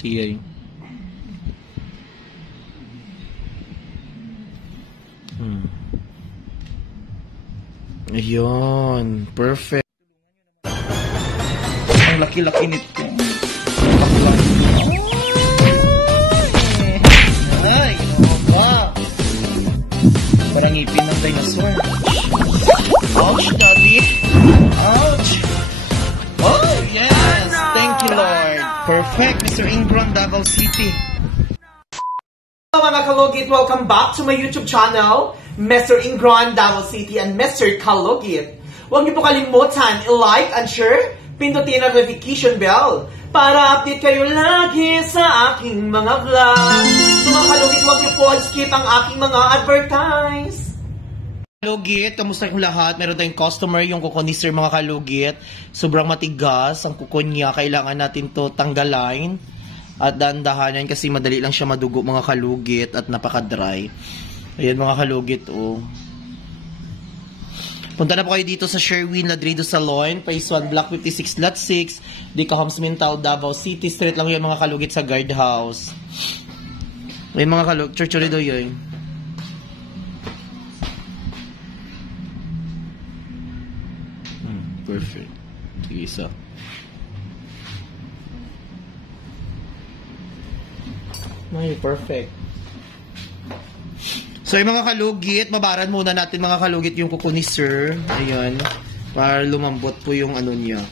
Sige. Ayun. Perfect. Ang laki-laki nito. Ay, wow. Parang ngipin ng dinosaur. Ouch, daddy. Ouch. Oh, yes. Thank you, Lord. Perfect, Mr. Ingron, Davao City. Hello mga kalugit, welcome back to my YouTube channel, Mr. Ingron, Davao City, and Mr. Kalugit. Huwag niyo po kalimutan i-like and share, pindutin ang notification bell para update kayo lagi sa aking mga vlog. So mga kalugit, huwag niyo po skip ang aking mga advertise. Kalugit, kamusta yung lahat? Meron tayong customer, yung kuko ni Sir mga kalugit. Sobrang matigas ang kuko niya. Kailangan natin to tanggalin at dahan-dahanan kasi madali lang siya madugo mga kalugit at napaka-dry. Ayan mga kalugit, oh. Punta na po kayo dito sa Sherwin Ladrido Salon, Phase 1, Block 56, Lot 6, Dica Homes Mintal, Davao City. Street lang yun mga kalugit sa guardhouse. Ayan mga kalugit, church-churido yun. Perfect. Sige, isa. Ay, perfect. So, yung mga kalugit, mabaran muna natin mga kalugit yung kuko ni Sir. Ayan. Para lumambot po yung ano niya.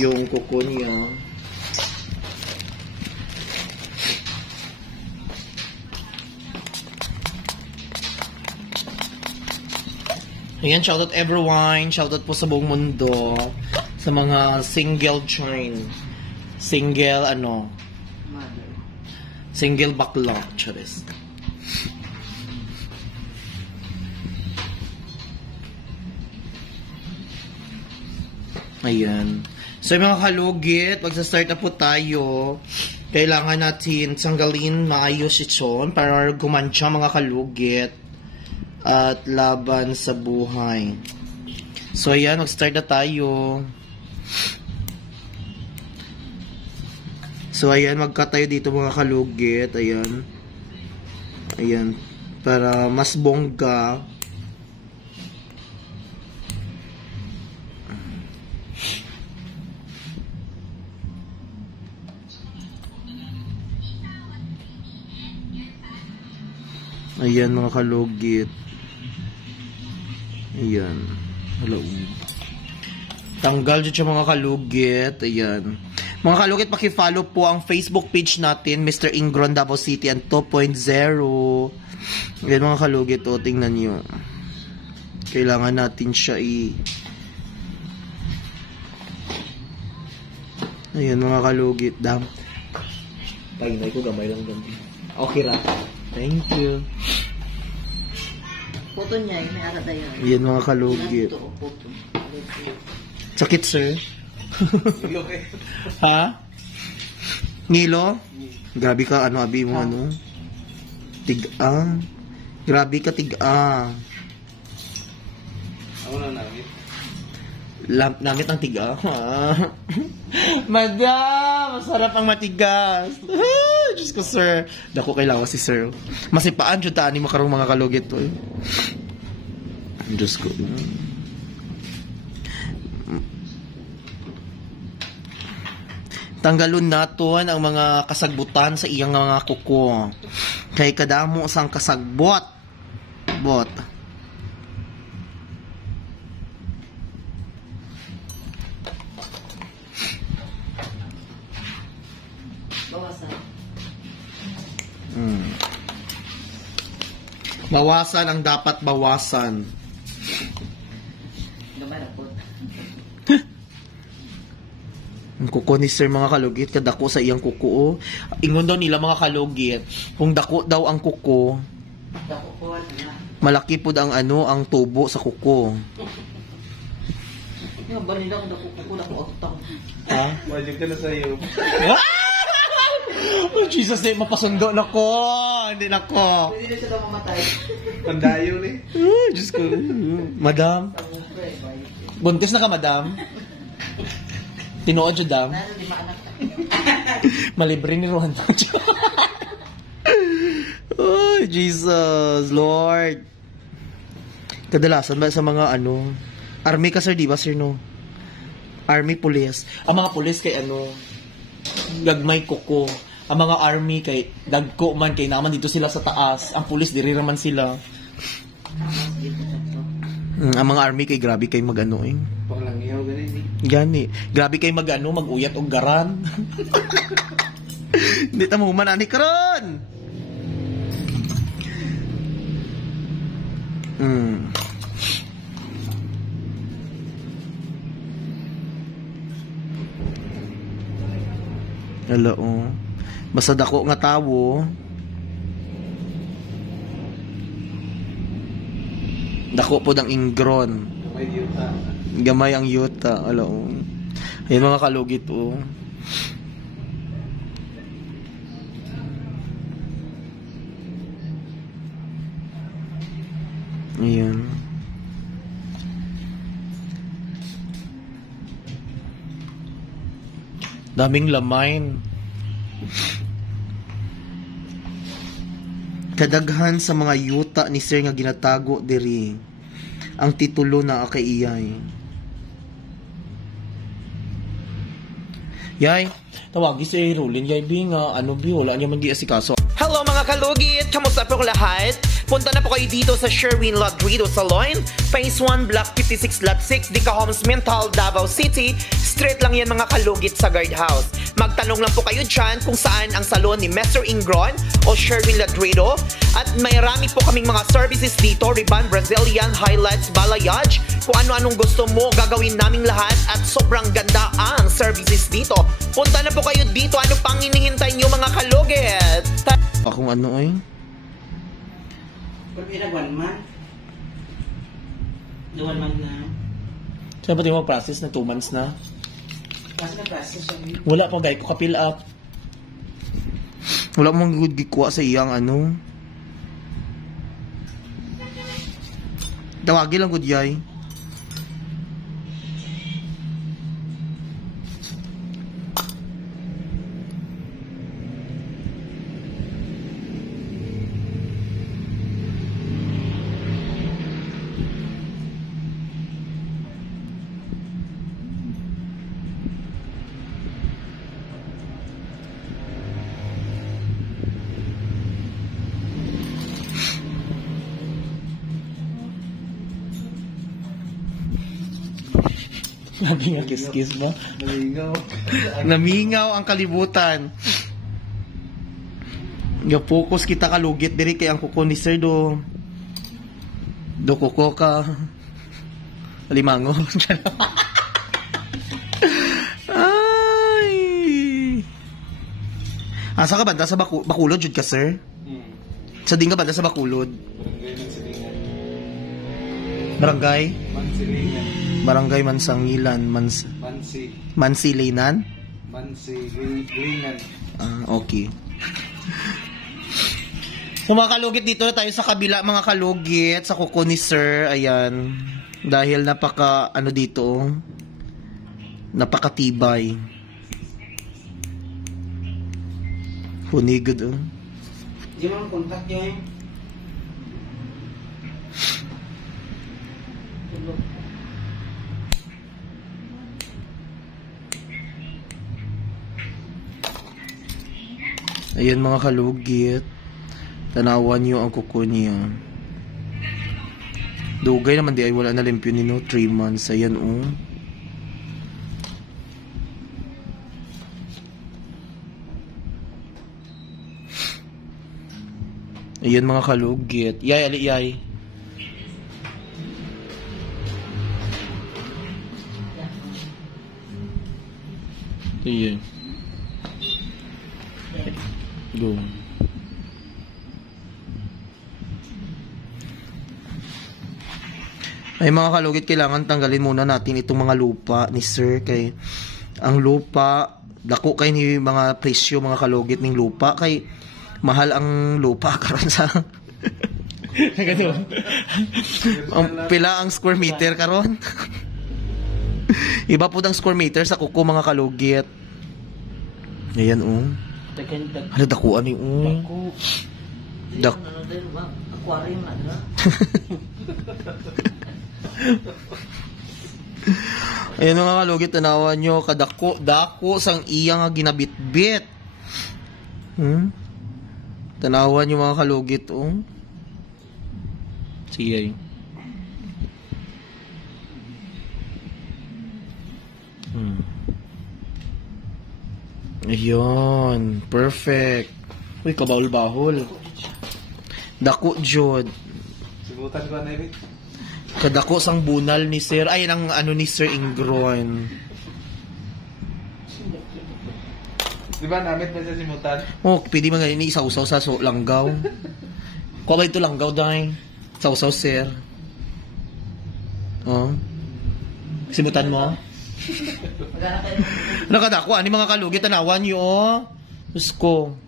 Yung kuko niya. Ayan, shoutout everyone. Shoutout po sa buong mundo. Sa mga single chain. Single, ano? Single bakla. Charis. Ayan. So, yung mga kalugit, magsa-start na po tayo. Kailangan natin tanggalin maayos ito para gumansya mga kalugit at laban sa buhay. So, ayan, mag-start na tayo. So, ayan, mag-cut tayo dito mga kalugit. Ayan. Ayan. Para mas bongga. Ayan mga kalugit. Ayan. Hello. Tanggal dyan siya mga kalugit. Ayan. Mga kalugit, paki-follow po ang Facebook page natin, Mr. Ingron Davao City and 2.0. Ayan mga kalugit, o, tingnan nyo. Kailangan natin siya Ayan mga kalugit. Dam. Pahinay ko, gamay lang ganti. Okay ra. Thank you. Puto niya, may arata yan. Yan mga kalugit. Sakit, sir? Ha? Ngilo? Grabe ka, ano, abi mo, ano? Tiga. Grabe ka, tiga. Ako na namit. Namit ang tiga. Madam! Masarap ang matigas. Diyos ko, sir. Dako kailangan si sir. Masipaan dyan taan ni makarong mga kalugit to. Diyos ko. Tanggalon naton ang mga kasagbutan sa iyang mga kuko. Kay kadamo sang kasagbot. Bot. Bawasan ang dapat bawasan. Ang kuko ni sir mga kalugit, kadako sa iyang kuko. Ingon daw nila mga kalugit, kung dako daw ang kuko, malaki po ang ano, ang tubo sa kuko. Ha? Wajig ka na sa'yo. Oh, Jesus, mapasundo na ko. Hindi na ko. Pwede na siya daw mamatay. Pandayo ni. Diyos ko. Madam. Buntis na ka, madam? Tinuod siya, dam? Nasa 5 anak na. Malibre ni Ron. Oh, Jesus, Lord. Kadalasan ba sa mga army ka sir, di ba sir no? Army, police. Ang mga police kay gagmay kuko. Ang mga army kay dagko man kay naman dito sila sa taas. Ang police diri naman sila. Ang mga army kay grabe kay Panglangyaw ganun eh. Gani. Grabe kay mag-uyat og garan. Hindi ta mo man ani karon. Hello. Basta dako nga tawo. Dako po ang ingron. May yuta. Gamay ang yuta. Hello. Ayun mga kalugit oh. Ayan. Daming lamain. Kadaghan sa mga yuta ni sir nga ginatago diri ang titulo na kay iyay. Yay, tawagi si Rolin yay bi nga wala niya man giasikaso. Hello mga kalugit! Kamusta po lahat? Punta na po kayo dito sa Sherwin Ladrido Salon, Phase 1, Block 56, Lot 6, Dica Homes, Mental, Davao City. Straight lang yan mga kalugit sa guardhouse. Magtanong lang po kayo dyan kung saan ang salon ni Mr. Ingron o Sherwin Ladrido. At may rami po kaming mga services dito, Riban, Brazilian, Highlights, Balayage. Kung ano-anong gusto mo, gagawin naming lahat at sobrang ganda ang services dito. Punta na po kayo dito. Ano pang hinihintay nyo mga kalugit? Akong ay? Pag pinag 1 month. 1 month na. Saan ba mo process na 2 months na? Kasi na-process siya. Wala pa guys, ko ka-fill up. Wala mong good gikuha sa iyang Tawagi lang good yay. Sabi nga kiss-kiss mo. Nalingaw. Namingaw ang kalibutan. Ga-focus kita kalugit diri kay ang kuko ni sir do kuko ka limango. Ay. Asa ka banda sa Bakulod jud ka sir? Sa dinga banda sa Bakulod? Barangay Barangay? Mansilingan. Mansilingan. Barangay Mansangilan, Mansilingan? Mansilingan. Okay. So mga kalugit, dito na tayo sa kabila mga kalugit, sa kuko ni sir, ayan. Dahil dito, napakatibay. Hunigod Di mo contact nyo eh. Ayan mga kalugit. Tanawan nyo ang kuko niya. Dugay naman di ay wala na limpyo nino. 3 months. Ayan Ayan mga kalugit. Yay, ali, yay. Ayan. Go. Ay mga kalugit, kailangan tanggalin muna natin itong mga lupa ni sir kay ang lupa dako kay ni mga presyo mga kalugit ning lupa kay mahal ang lupa karon sa ang pila ang square meter karon. Iba po ang square meter sa kuko mga kalugit. Ayan, oh. Ano, dakuan yung, oh. Aquarium na na. Ayan mga kalugit, tanawan nyo, dako sang iya nga ginabitbit. Tanawan nyo mga kalugit, oh. Sige. Ayun, perfect. Uy, kabahol-bahol. Dako jod. Sibutan ko na rin. Kadako sang bunal ni Sir. Ay, ang ano ni Sir Ingron. Di ba namit ba siya simutan? Oh, pwede man ganyan isaw-saw sa langgaw. Kuha ba ito langgaw, dahi? Saw-saw, Sir. Oh. Simutan mo? Nakadako, ani mga kalugit, tanawan nyo, oh. Diyos ko.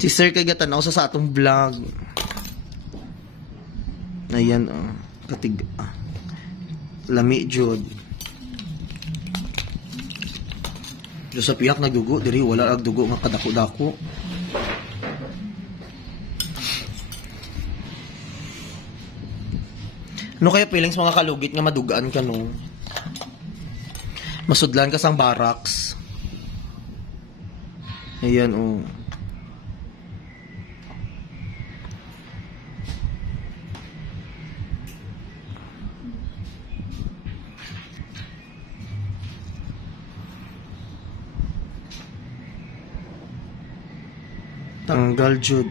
Si Sir kay gatanaw sa atong vlog. Ayan, oh. Katig... Lami, Jod. Diyos sa piyak, nagdugo. Diri, wala nagdugo nga kadako-dako. Ano kaya feelings mga kalugit nga madugaan ka, no? Masudlan ka sang barracks. Ayan, oh. Tanggal, Jud.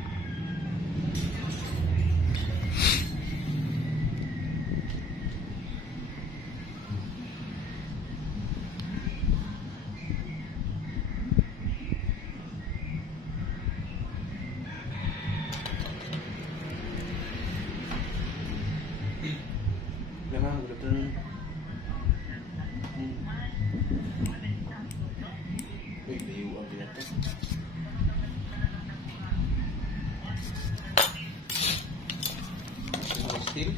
Lemang, betul. Wait, layu ang pinata. Steel.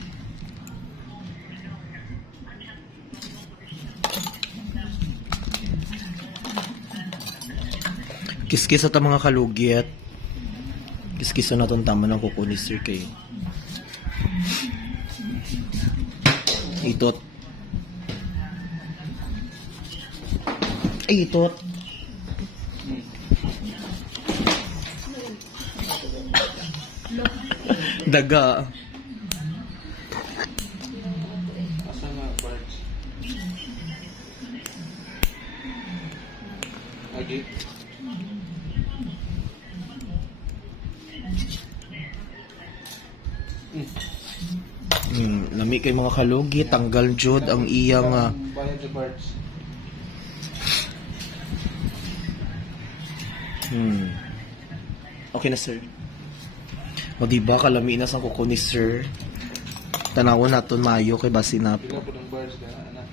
Kiskis at mga kalugit. Kiskis na itong tama ng kuko ni Sir kayo. Itot. Ay, itot. Daga. Asa nga parts? Lagi. Lami kay mga kalugit, tanggal jud ang iyang Bayad sa parts. Okay na, Sir. O diba, kalami na sa kuko ni Sir. Tanawon naton mayo kay basinap. Pila po ng bars ka na, anak.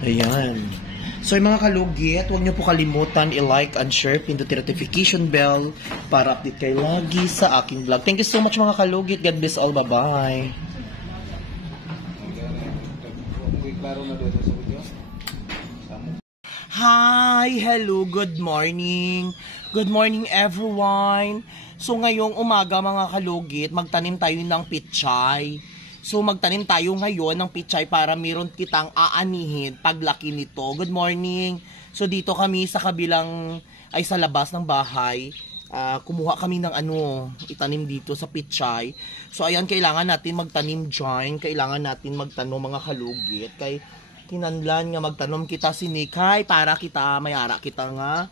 Ayan. So yung mga kalugit, huwag niyo po kalimutan i-like and share, pindutin notification bell para update kayo lagi sa aking vlog. Thank you so much mga kalugit. God bless all. Bye-bye. Klaro na doon sa video. Hi! Hello! Good morning! Good morning everyone! So ngayong umaga mga kalugit, magtanim tayo ng pichay. So magtanim tayo ngayon ng pichay para meron kitang aanihin paglaki nito. Good morning! So dito kami sa kabilang, ay sa labas ng bahay, kumuha kami ng itanim dito sa pichay. So ayan, kailangan natin magtanim dyan. Kailangan natin magtanom mga kalugit. Kay kinanlan nga magtanom kita sinikay para kita mayara kita nga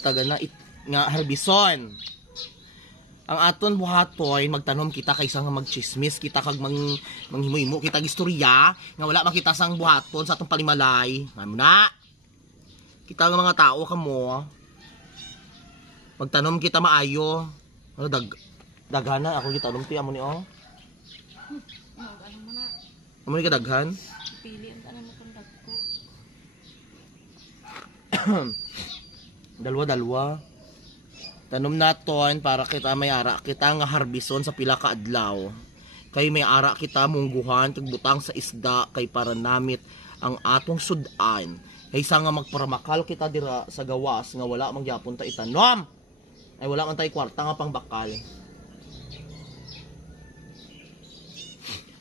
taga na nga harbison. Ang aton buhaton magtanom kita kaysa nga magchismis kita kag manghimo-himo kita istorya nga wala makita sang buhaton sa atong palimalay. Ano na? Kita nga mga tao kamo. Magtanom kita maayo. Ano daghana ako gitanom ti amo ni oh. Amo ni kadaghan? Pili ang tanan mo kung Dalawa. Tanom naton para kita may ara kita nga harbison sa pila ka adlaw. Kay may ara kita mungguhan kag butang sa isda kay para namit ang atong sudan. Kay sa nga magparamakal kita dira sa gawas nga wala man gyapon ta itanom. Ay wala man tay kwarta nga pangbakal.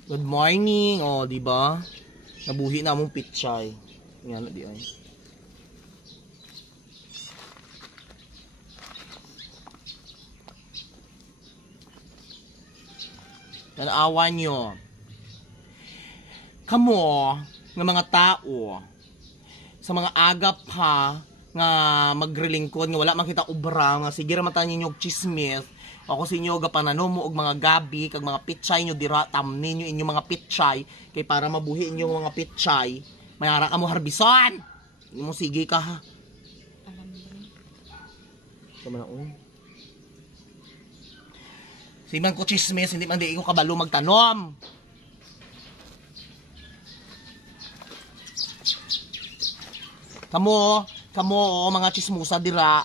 Good morning. Oh, di ba? Nabuhi na mong pitchay. Yan di ay. Tanawan nyo. Kamo, nga mga tao, sa mga agap ha, nga magrelingkod, nga wala makita ubra, nga sige ramatan ninyo og chismis, ako sa inyo gapanano mo og mga gabi, kag mga pitchay nyo dira, tamnin nyo inyong mga pitchay, kay para mabuhi inyong mga pitchay, mayara ka mo harbison! Hindi mo sige ka ha. Sama na si man ko chismis, hindi man di ko kabalo magtanom. Kamo, mga chismusa dira.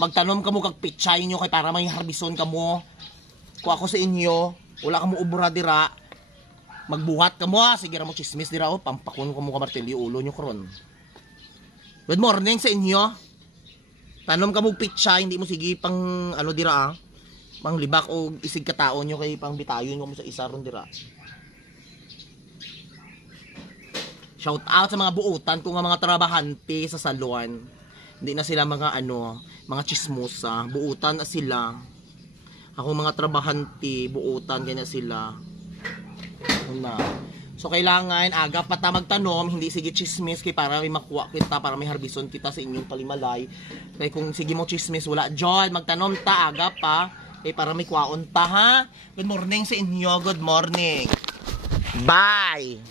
Magtanom kamo kag pitchay nyo kay para may harbison kamo. Kung ako sa inyo, wala kamo ubra dira. Magbuhat kamo, sige ra mo chismis dira o pampakon kamo ka martilyo ulo nyo karon. Good morning sa inyo. Tanom ka mo pitchay, hindi mo sige pang ano dira pang libak o isig katao nyo kay pang bitayon mo sa isa ron dira. Shout out sa mga buutan ko nga mga trabahante sa salon. Hindi na sila mga mga chismosa, buutan na sila. Ako mga trabahante, buutan ganyan sila. Na. So kailangan aga pa ta magtanom, hindi sige chismis kay para may makuha kita, para may harbison kita sa inyong palimalay. Kay kung sige mo chismis wala John, magtanom ta aga pa kay para may kuwaon ta ha. Good morning sa inyo, good morning. Bye.